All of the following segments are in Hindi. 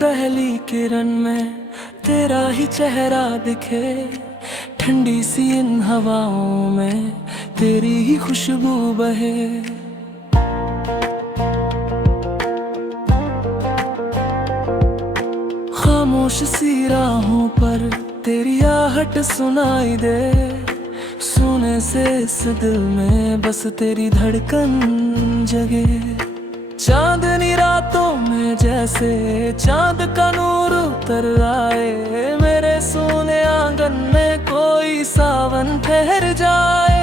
पहली किरण में तेरा ही चेहरा दिखे, ठंडी सी इन हवाओं में तेरी ही खुशबू बहे। खामोश सी राहों पर तेरी आहट सुनाई दे, सोने से इस दिल में बस तेरी धड़कन जगे। चांदनी रातों में जैसे चांद का नूर उतर आए, मेरे सोने आंगन में कोई सावन ठहर जाए।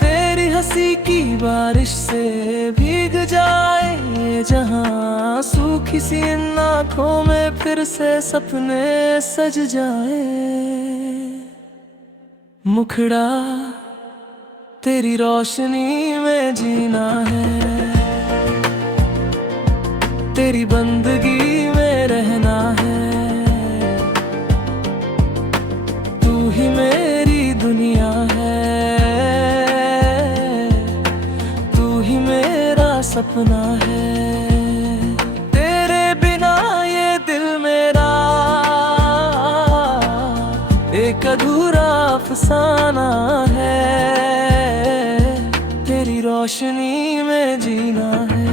तेरी हंसी की बारिश से भीग जाए ये जहां, सूखी सी इन आँखों में फिर से सपने सज जाए। मुखड़ा तेरी रोशनी में जीना है, तेरी बंदगी में रहना है। तू ही मेरी दुनिया है, तू ही मेरा सपना है। तेरे बिना ये दिल मेरा एक अधूरा अफसाना है, तेरी रोशनी में जीना है,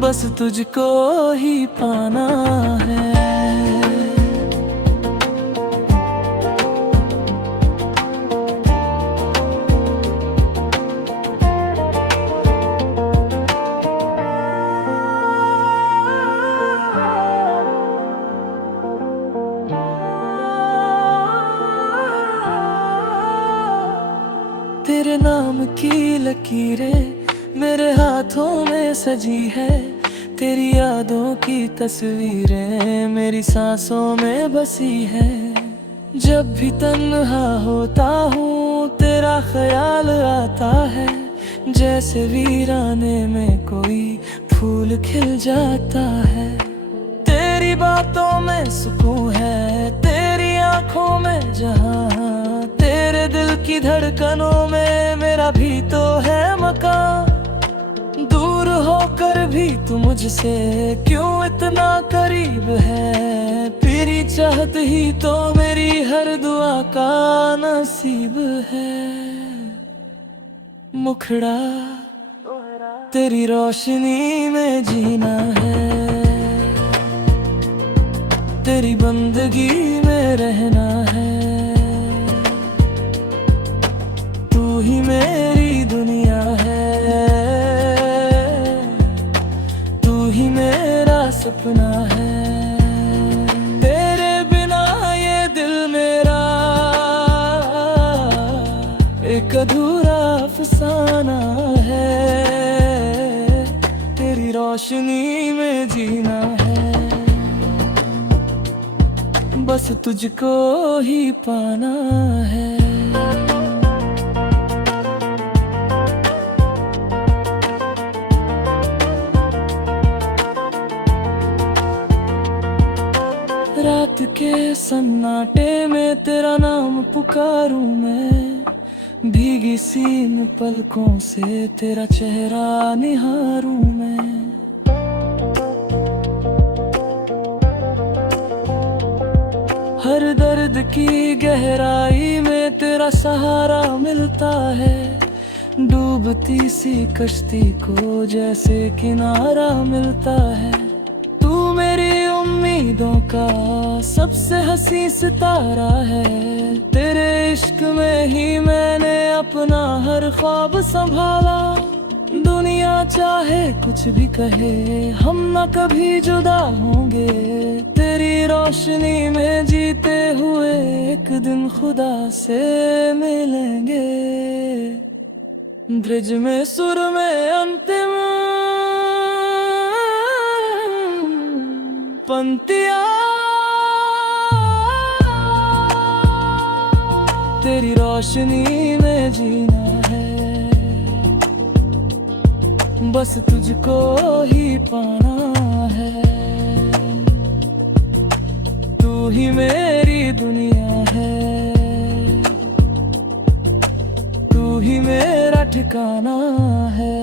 बस तुझको ही पाना है। तेरे नाम की लकीरें मेरे हाथों में सजी है, तेरी यादों की तस्वीरें मेरी सांसों में बसी है। जब भी तन्हा होता हूँ तेरा ख्याल आता है, जैसे वीराने में कोई फूल खिल जाता है। तेरी बातों में सुकून है, तेरी आंखों में जहां, तेरे दिल की धड़कनों में मेरा भी तो है मकान। दूर होकर भी तू मुझसे क्यों इतना करीब है, तेरी चाहत ही तो मेरी हर दुआ का नसीब है। मुखड़ा तेरी रोशनी में जीना है, तेरी बंदगी में रहना है। तू ही मेरी दुनिया है, तू ही मेरा सपना है। तेरे बिना ये दिल मेरा एक अधूरा अफसाना है, तेरी रोशनी में जीना है, बस तुझको ही पाना है। रात के सन्नाटे में तेरा नाम पुकारूं मैं, भीगी सी इन पलकों से तेरा चेहरा निहारूं मैं। हर दर्द की गहराई में तेरा सहारा मिलता है, डूबती सी कश्ती को जैसे किनारा मिलता है। तू मेरी उम्मीदों का सबसे हंसी सितारा है, तेरे इश्क में ही मैंने अपना हर ख्वाब संभाला। दुनिया चाहे कुछ भी कहे हम न कभी जुदा होंगे, तेरी रोशनी में जीते हुए एक दिन खुदा से मिलेंगे। ब्रिज में सुर में अंतिम पंक्तियाँ, तेरी रोशनी में जीना है, बस तुझको ही पाना है। तू ही मेरी दुनिया है, तू ही मेरा ठिकाना है।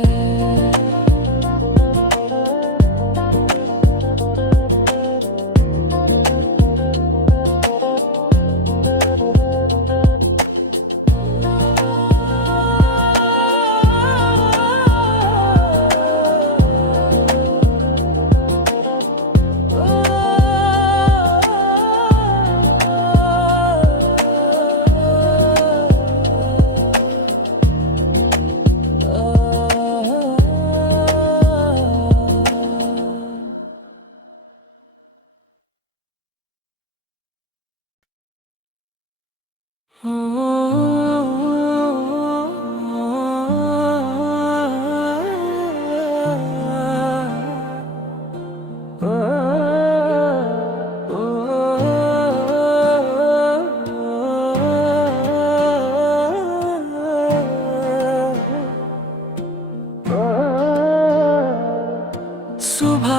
सुबह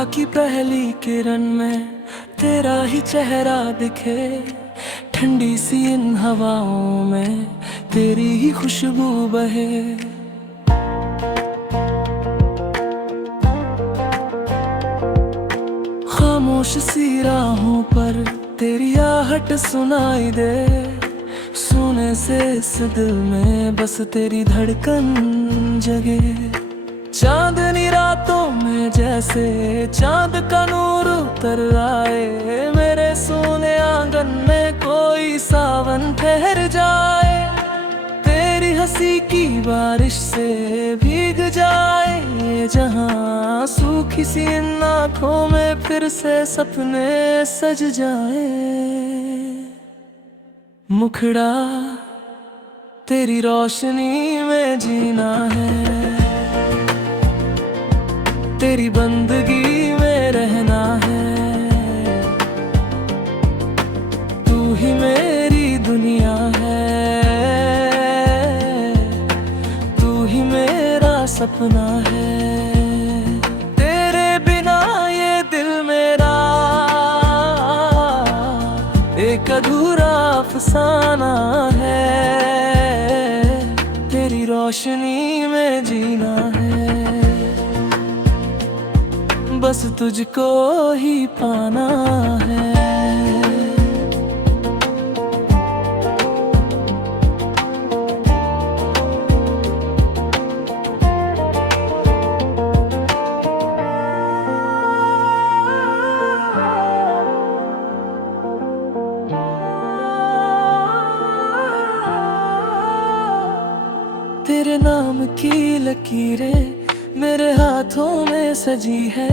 की पहली किरण में तेरा ही चेहरा दिखे, ठंडी सी इन हवाओं में तेरी ही खुशबू बहे। खामोश सी राहों पर तेरी आहट सुनाई दे, सोने से इस दिल में बस तेरी धड़कन जगे। चांदनी रातों में जैसे चांद का नूर उतर आए, मेरे सोने आंगन में कोई सावन ठहर जाए। तेरी हंसी की बारिश से भीग जाए जहां, सूखी सी इन आँखों में फिर से सपने सज जाए। मुखड़ा तेरी रोशनी में जीना है, तेरी बंदगी में रहना है। तू ही मेरी दुनिया है, तू ही मेरा सपना है। तेरे बिना ये दिल मेरा एक अधूरा अफसाना है, तेरी रोशनी में जीना है, बस तुझको ही पाना है। तेरे नाम की लकीरें मेरे हाथों में सजी है,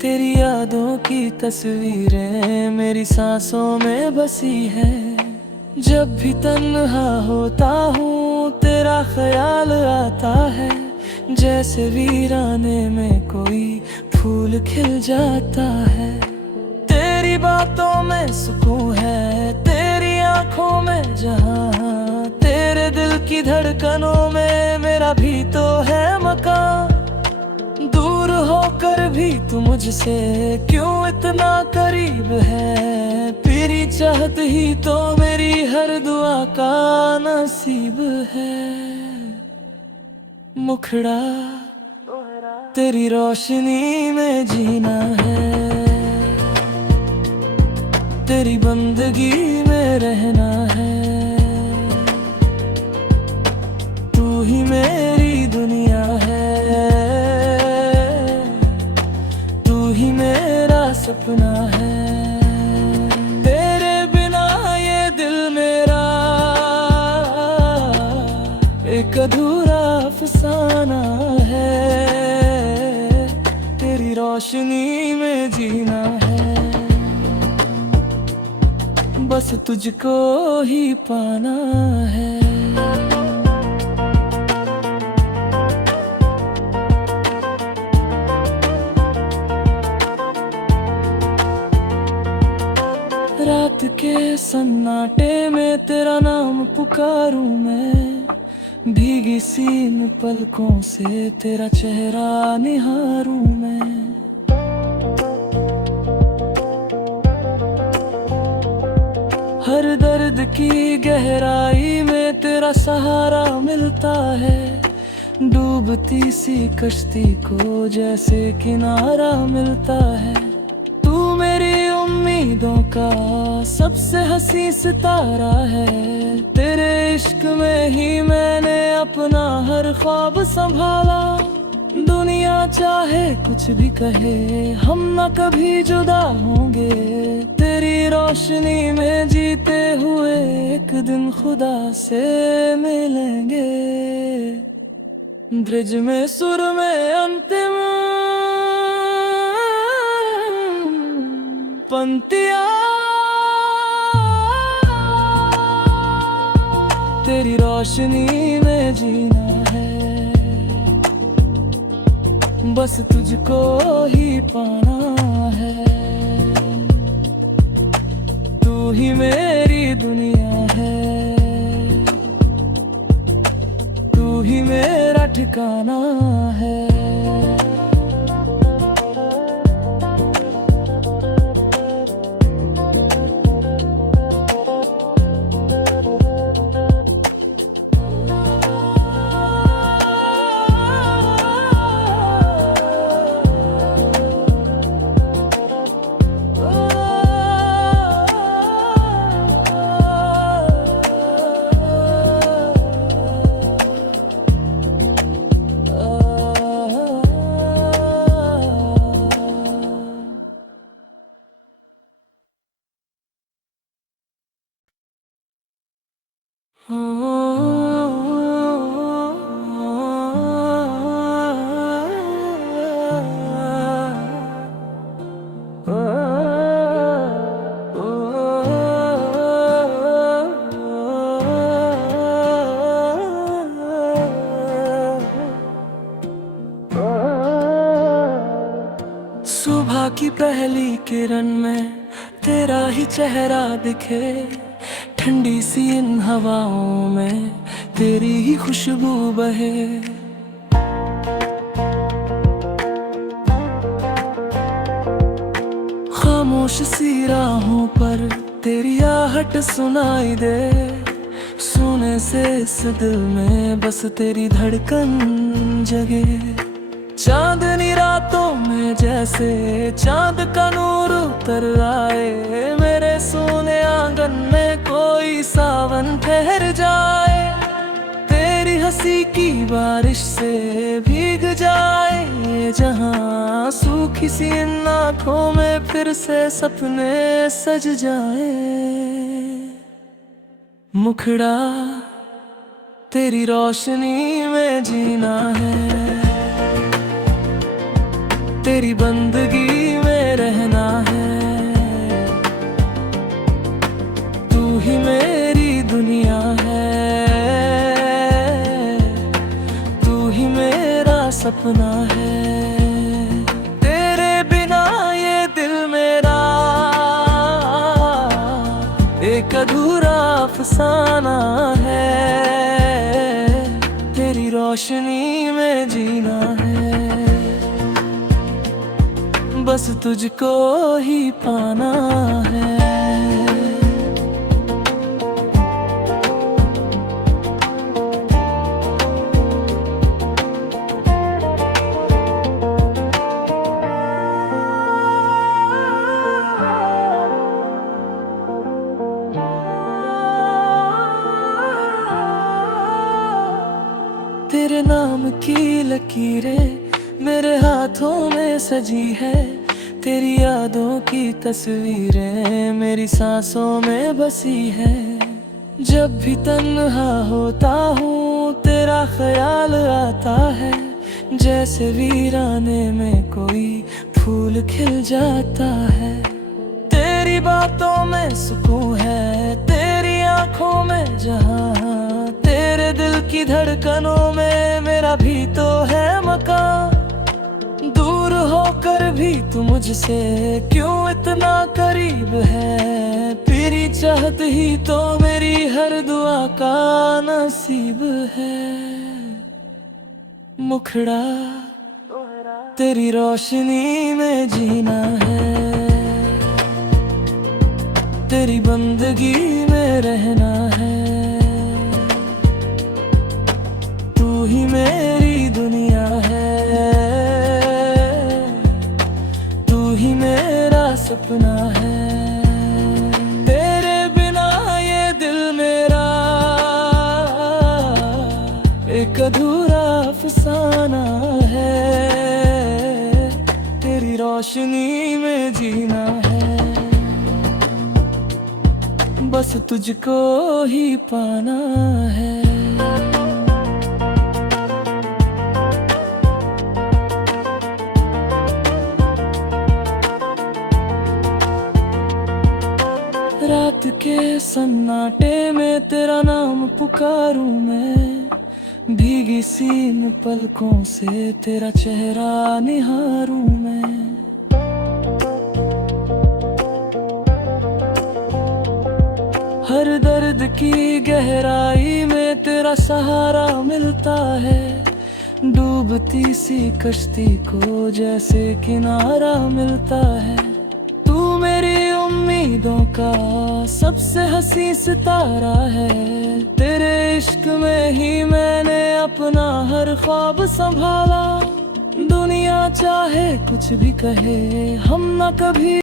तेरी यादों की तस्वीरें मेरी सांसों में बसी है। जब भी तन्हा होता हूँ तेरा ख्याल आता है, जैसे वीराने में कोई फूल खिल जाता है। तेरी बातों में सुकून है, तेरी आंखों में जहां, तेरे दिल की धड़कनों में मेरा भी तो है मकान। दूर होकर भी तू मुझसे क्यों इतना करीब है, तेरी चाहत ही तो मेरी हर दुआ का नसीब है। मुखड़ा तेरी रोशनी में जीना है, तेरी बंदगी में रहना है। तू ही मेरी दुनिया है, तू ही मेरा सपना है। तेरे बिना ये दिल मेरा एक अधूरा अफसाना है, तेरी रोशनी में जीना है, बस तुझको ही पाना है। रात के सन्नाटे में तेरा नाम पुकारूं मैं, भीगी सी इन पलकों से तेरा चेहरा निहारूं मैं। हर दर्द की गहराई में तेरा सहारा मिलता है, डूबती सी कश्ती को जैसे किनारा मिलता है। तू मेरी उम्मीदों का सबसे हंसी सितारा है, तेरे इश्क में ही मैंने अपना हर ख्वाब संभाला। दुनिया चाहे कुछ भी कहे हम न कभी जुदा होंगे, तेरी रोशनी में जीते हुए एक दिन खुदा से मिलेंगे। ब्रिज में सुर में अंतिम पंक्तियाँ, तेरी रोशनी में जीना है, बस तुझको ही पाना है। तू ही मेरी दुनिया है, तू ही मेरा ठिकाना है। सुबह की पहली किरण में तेरा ही चेहरा दिखे, ठंडी सी इन हवाओं में तेरी ही खुशबू बहे। खामोश सी राहों पर तेरी आहट सुनाई दे, सोने से इस दिल में बस तेरी धड़कन जगे। चांदनी रातों में जैसे चांद का नूर उतर आए, मेरे सोने आंगन में कोई सावन ठहर जाए। तेरी हंसी की बारिश से भीग जाए जहां, सूखी सी इन आँखों में फिर से सपने सज जाए। मुखड़ा तेरी रोशनी में जीना है, तेरी बंदगी में रहना है। तू ही मेरी दुनिया है, तू ही मेरा सपना है। तेरे बिना ये दिल मेरा एक अधूरा अफसाना है, तेरी रोशनी में जीना है, बस तुझको ही पाना है। तेरे नाम की लकीरें मेरे हाथों में सजी है, तेरी यादों की तस्वीरें मेरी सांसों में बसी है। जब भी तन्हा होता हूँ तेरा ख्याल आता है, जैसे वीराने में कोई फूल खिल जाता है। तेरी बातों में सुकून है, तेरी आंखों में जहां, तेरे दिल की धड़कनों में मेरा भी तो है मकान। दूर होकर भी तू मुझसे क्यों इतना करीब है, तेरी चाहत ही तो मेरी हर दुआ का नसीब है। मुखड़ा तेरी रोशनी में जीना है, तेरी बंदगी में रहना है। तू ही मेरी दुनिया है, तू ही मेरा सपना है। तेरे बिना ये दिल मेरा एक अधूरा अफसाना है, तेरी रोशनी में जीना है, बस तुझको ही पाना है। रात के सन्नाटे में तेरा नाम पुकारूं मैं, भीगी सी इन पलकों से तेरा चेहरा निहारूं मैं। हर दर्द की गहराई में तेरा सहारा मिलता है, डूबती सी कश्ती को जैसे किनारा मिलता है। तू मेरी उम्मीदों का सबसे हंसी सितारा है, तेरे इश्क में ही मैंने अपना हर ख्वाब संभाला। दुनिया चाहे कुछ भी कहे, हम ना कभी